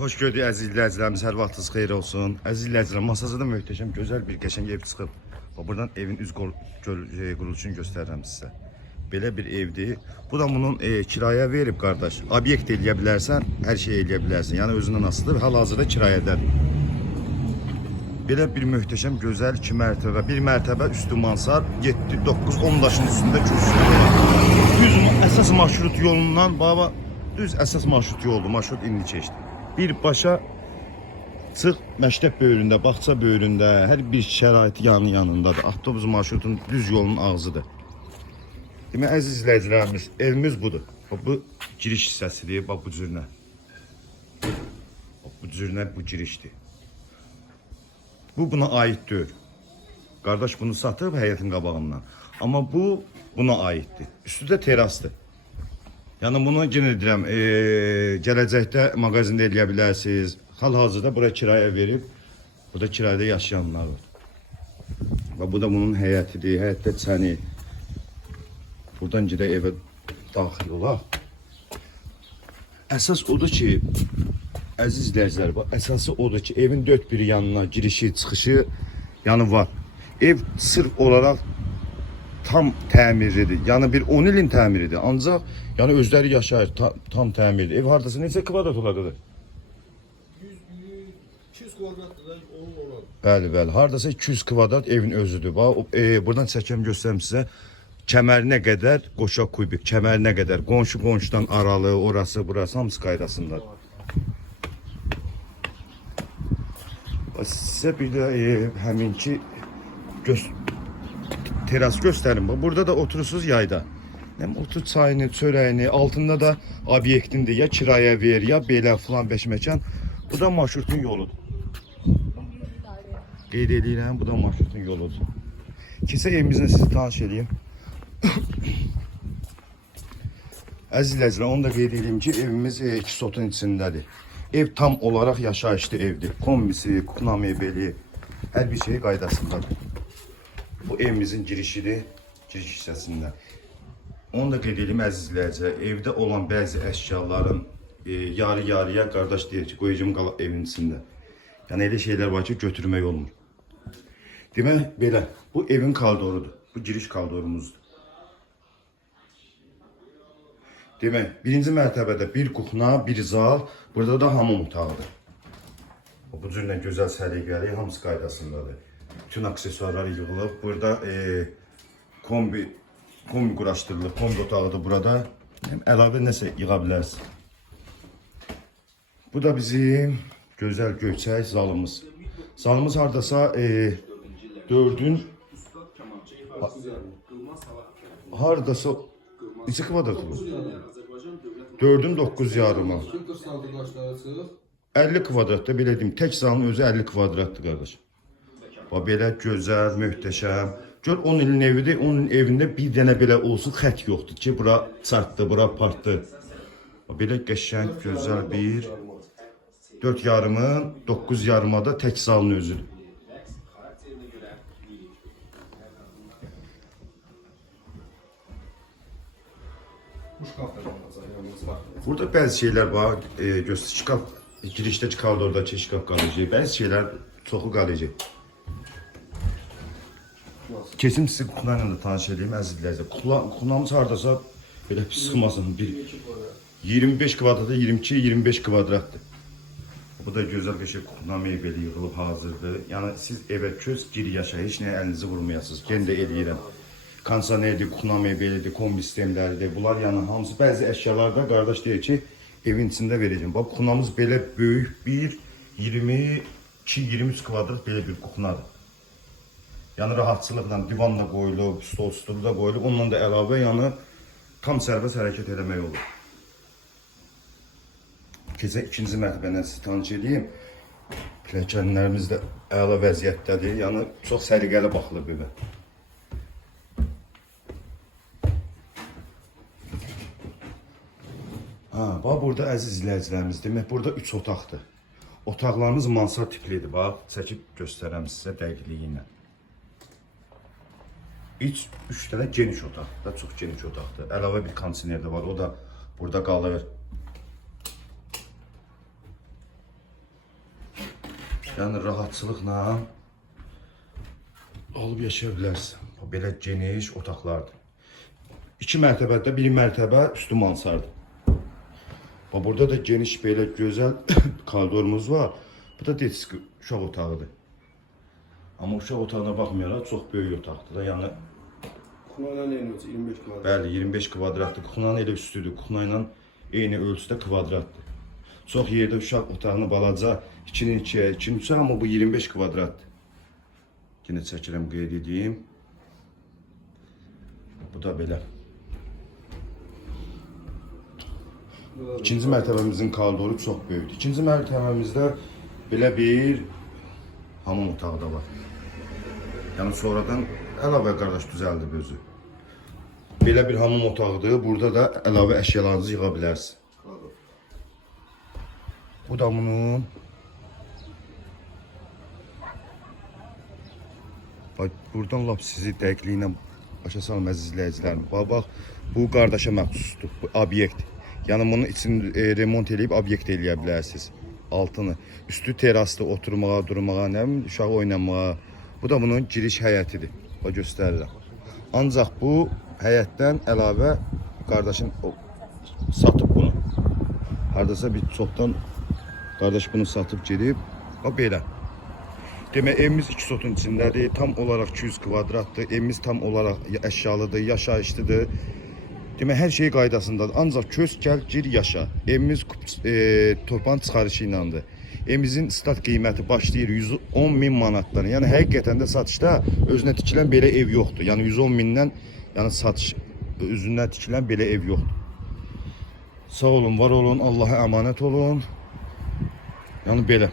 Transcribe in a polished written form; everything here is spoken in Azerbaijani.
Xoş gördük əziz izləyicilərimiz, hər vaxtınız xeyir olsun. Əziz izləyicilər, masasında möhtəşəm, gözəl bir qəşəng ev çıxıb. Buradan evin üz quruluşunu göstərirəm sizə. Belə bir evdir. Bu da bunun kiraya verib qardaş. Obyekt eləyə bilərsən, hər şey eləyə bilərsən. Yəni özündən asılıdır, hal-hazırda kirayədədir. Belə bir möhtəşəm, gözəl 2 mərtəbə, 1 mərtəbə üstü mansar, 7, 9, 10 daşın üstündə kürsü. Düz əsas marşrut yolundan, baba, düz əsas marşrut yoldur, marşrut indi keçdi. Birbaşa çıx məktəb böyründə, bağça böyründə, hər bir şəraiti yanındadır. Avtobus marşrutun düz yolunun ağzıdır. Demək, əziz izləyicilərimiz, evimiz budur. Bu giriş hissəsidir, bax bu cürünə. Bu cürünə bu girişdir. Bu buna aid deyil. Qardaş bunu satıb həyətin qabağından. Amma bu buna aiddir. Üstü də terasdır. Yəni bunu yenə deyirəm, gələcəkdə mağazində eləyə bilərsiniz. Hal-hazırda buraya kiraya verib, burada kirayada yaşayanlar var. Və bu da bunun həyətidir, həyətdə çəni. Buradan gedək evə daxil olaq. Əsas odur ki, əziz izləyicilər, əsası odur ki, evin dörd bir yanına girişi, çıxışı yanı var. Ev sırf olaraq tam təmirlidir. Yəni bir 10 ilin təmiridir. Ancaq yəni özləri yaşayır, tam təmirli. Ev hardasa neçə kvadrat olardı? 200 kvadratdır da onun olan. Bəli, hardasa 200 kvadrat evin özüdür. Buradan çəkəm göstərim sizə. Kəmərinə qədər qoşa kubik, kəmərinə qədər qonşudan aralı, orası, burası hamısı qaydasındadır. Sizə bir də həminki teras göstərim. Burada da oturursunuz yayda. Otur çayını, çörəyini, altında da obyektindir. Ya kiraya ver, ya belə falan beş məkan. Bu da marşrutun yoludur. Qeyd edirəm, bu da marşrutun yoludur. Keçək evimizlə sizi tanış edeyim. Əziz izləyicilər, onu da qeyd edeyim ki, evimiz 2 sotun içindədir. Ev tam olaraq yaşayışlı evdir. Kombisi, kukna mebeli, hər bir şey qaydasındadır. Bu evimizin girişidir, giriş hissəsində. Onu da qeyd edeyim əziz izləyicilər, evdə olan bəzi əşyaların yarı-yarıya qardaş deyir ki, qoyacağım qala evin içində. Yəni elə şeylər var ki, götürmək olmur. Demək belə, bu evin kaldorudur, bu giriş kaldorumuzdur. Demək, birinci mərtəbədə bir kuxna, bir zal, burada da hamam otağıdır. Bu cürlə gözəl səliqəli, hamısı qaydasındadır. Bütün aksesuarlar yığılıb. Burada kombi quraşdırılıb, kombi otağıdır burada. Əlavə nəsə yığa bilərsiniz. Bu da bizim gözəl göyçək zalımız. Zalımız hardasa 4'ün hardasa neçə kvadratı bu? 4'ün 9 yarımı. 50 kvadratda belə deyim, tək zalın özü 50 kvadratdır qardaş. Belə gözəl, möhtəşəm. Gör 10 ilin evidir, onun evində bir dənə belə olsun xət yoxdur ki, bura çartdı, bura partdı. Belə qəşəng, gözəl bir 4 yarımın 9 yarımada tək zalın özüdür. Burada bəzi şeylər var, şkaf, girişdəki koridordakı şkaf qalacaq, bəzi şeylər çoxu qalacaq. Kesim sizi kuxlayla da tanış edeyim, əziz izləyicilər. Kuxlamız hardasa belə pis sıxmasın, 25 kvadratda 22-25 kvadratdır. Bu da gözəl qəşəng kuxla meyveli yığılıb hazırdır. Yəni siz evə köz gir yaşayın, heç nəyə əlinizi vurmayasınız. Gen də eləyirəm. Kondisionerdir, kuxla meyvelidir, kombi sistemləridir. Bunlar yəni hamısı bəzi əşyalarda qardaş deyir ki, evin içində verəcəm. Bax kuxlamız belə böyük bir 22-23 kvadrat belə bir kuxladır. Yəni rahatçılıqla divanla qoyulub, stolu da qoyulub, ondan da əlavə yəni tam sərbəst hərəkət eləmək olur. Keçək ikinci mərtəbədən sizi tanış edeyim. Pilləkənlərimiz də əla vəziyyətdədir, yəni çox səliqəli baxılıb evə. Bax burada əziz izləyicilərimiz, demək burada 3 otaqdır. Otaqlarımız mansard tiplidir, bax çəkib göstərəm sizə dəqiqliyi ilə. 3 dənə geniş otaq, da çox geniş otaqdır. Əlavə bir kondisioner də var, o da burada qalır. Yəni rahatçılıqla alıb yaşaya bilərsən. Belə geniş otaqlardır. 2 mərtəbədə, bir mərtəbə üstü mansardır. Burada da geniş belə gözəl koridorumuz var. Bu da detski uşaq otağıdır. Amma uşaq otağına baxmayaraq çox böyük otaqdır da. Yəni Kuxna ilə eyni ölçü 25 kvadrat. bəli, 25 kvadratdır. Kuxnanın elə üstüdür. Kuxna ilə eyni ölçüdə kvadratdır. Çox yerdə uşaq otağına balaca 2-nin 2-yə, 2-nin 3-ə, amma bu 25 kvadratdır. Yenə çəkirəm, qeyd edeyim. Bu da belə. İkinci mərtəbəmizin koridoru çox böyükdür. İkinci mərtəbəmizdə belə bir hamam otağı da var. Yəni sonradan əlavə qardaş düzəldib özü. Belə bir hamam otağıdır. Burada da əlavə əşyalarınızı yığa bilərsiniz. Bu da bunun bax, buradan lap sizi dəqiqliyinə başa salım əziz izləyicilərim. Bax, bu qardaşa məxsusdur. Bu obyekt. Yəni bunun içini remont edib obyekt eləyə bilərsiniz. Altını, üstü terasda oturmağa, durmağa, nə bilim, uşaq oynamağa. Bu da bunun giriş həyətidir. Bax göstərirəm. Ancaq bu həyətdən əlavə qardaşım satıb bunu. Hardasa bir çoxdan qardaş bunu satıb gedib. Bax belə. Demək evimiz 2 sotun içindədir. Tam olaraq 200 kvadratdır. Evimiz tam olaraq əşyalıdır, yaşayışlıdır. Demək hər şey qaydasındadır. Ancaq köz gəl, gir, yaşa. Evimiz torpağın çıxarışı iləndir. Evimizin start qiyməti başlayır 110.000 manatdan. Yəni həqiqətən də satışda özünə tikilən belə ev yoxdur. Yəni 110.000-dən, yəni satış özündən tikilən belə ev yoxdur. Sağ olun, var olun, Allah'a əmanət olun. Yəni belə.